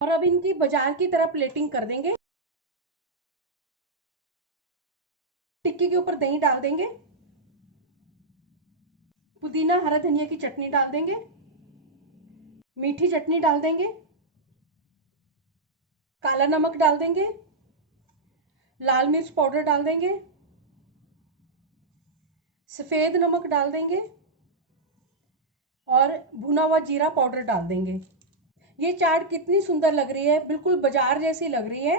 और अब इनकी बाजार की तरह प्लेटिंग कर देंगे। टिक्की के ऊपर दही डाल देंगे, पुदीना हरा धनिया की चटनी डाल देंगे, मीठी चटनी डाल देंगे, काला नमक डाल देंगे, लाल मिर्च पाउडर डाल देंगे, सफेद नमक डाल देंगे और भुना हुआ जीरा पाउडर डाल देंगे। ये चाट कितनी सुंदर लग रही है, बिल्कुल बाजार जैसी लग रही है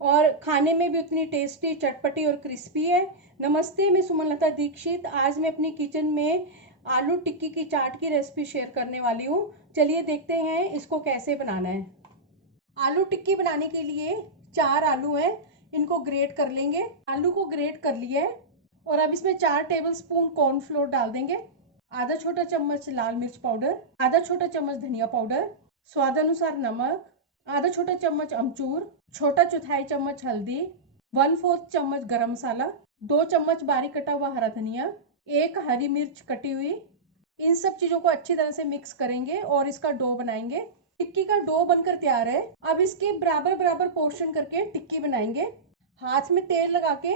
और खाने में भी उतनी टेस्टी, चटपटी और क्रिस्पी है। नमस्ते, मैं सुमनलता दीक्षित। आज मैं अपनी किचन में आलू टिक्की की चाट की रेसिपी शेयर करने वाली हूँ। चलिए देखते हैं इसको कैसे बनाना है। आलू टिक्की बनाने के लिए 4 आलू हैं, इनको ग्रेट कर लेंगे। आलू को ग्रेट कर लिया है और अब इसमें 4 टेबलस्पून कॉर्नफ्लोर डाल देंगे, आधा छोटा चम्मच लाल मिर्च पाउडर, आधा छोटा चम्मच धनिया पाउडर, स्वादानुसार नमक, आधा छोटा चम्मच अमचूर, छोटा चौथाई चम्मच हल्दी, 1/4 चम्मच गरम मसाला, 2 चम्मच बारीक कटा हुआ हरा धनिया, 1 हरी मिर्च कटी हुई। इन सब चीजों को अच्छी तरह से मिक्स करेंगे और इसका डो बनाएंगे। टिक्की का डो बनकर तैयार है। अब इसके बराबर बराबर पोर्शन करके टिक्की बनाएंगे। हाथ में तेल लगा के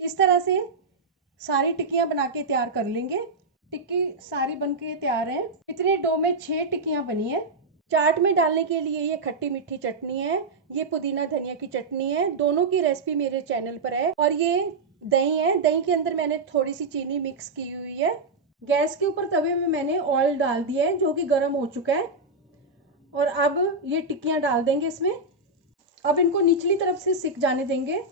इस तरह से सारी टिक्कियां बना के तैयार कर लेंगे। टिक्की सारी बन के तैयार है। इतने डो में 6 टिक्कियां बनी है। चाट में डालने के लिए ये खट्टी मीठी चटनी है, ये पुदीना धनिया की चटनी है। दोनों की रेसिपी मेरे चैनल पर है। और ये दही है, दही के अंदर मैंने थोड़ी सी चीनी मिक्स की हुई है। गैस के ऊपर तवे में मैंने ऑयल डाल दिया है जो कि गर्म हो चुका है। और अब ये टिक्कियां डाल देंगे इसमें। अब इनको निचली तरफ से सिक जाने देंगे।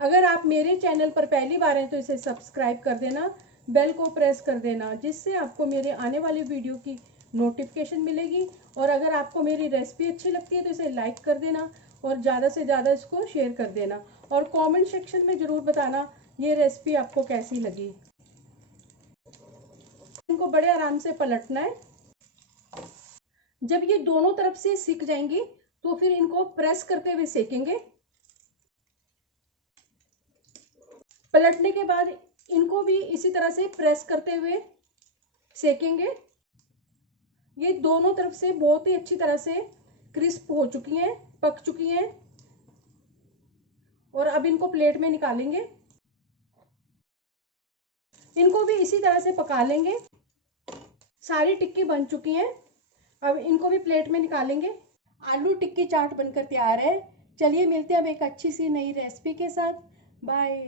अगर आप मेरे चैनल पर पहली बार हैं तो इसे सब्सक्राइब कर देना, बेल को प्रेस कर देना, जिससे आपको मेरे आने वाली वीडियो की नोटिफिकेशन मिलेगी। और अगर आपको मेरी रेसिपी अच्छी लगती है तो इसे लाइक कर देना और ज़्यादा से ज़्यादा इसको शेयर कर देना। और कमेंट सेक्शन में ज़रूर बताना ये रेसिपी आपको कैसी लगी। इनको बड़े आराम से पलटना है। जब ये दोनों तरफ से सिक जाएंगी तो फिर इनको प्रेस करते हुए सेकेंगे। पलटने के बाद इनको भी इसी तरह से प्रेस करते हुए सेकेंगे। ये दोनों तरफ से बहुत ही अच्छी तरह से क्रिस्प हो चुकी हैं, पक चुकी हैं। और अब इनको प्लेट में निकालेंगे। इनको भी इसी तरह से पका लेंगे। सारी टिक्की बन चुकी हैं। अब इनको भी प्लेट में निकालेंगे। आलू टिक्की चाट बनकर तैयार है। चलिए मिलते हैं अब एक अच्छी सी नई रेसिपी के साथ। बाय।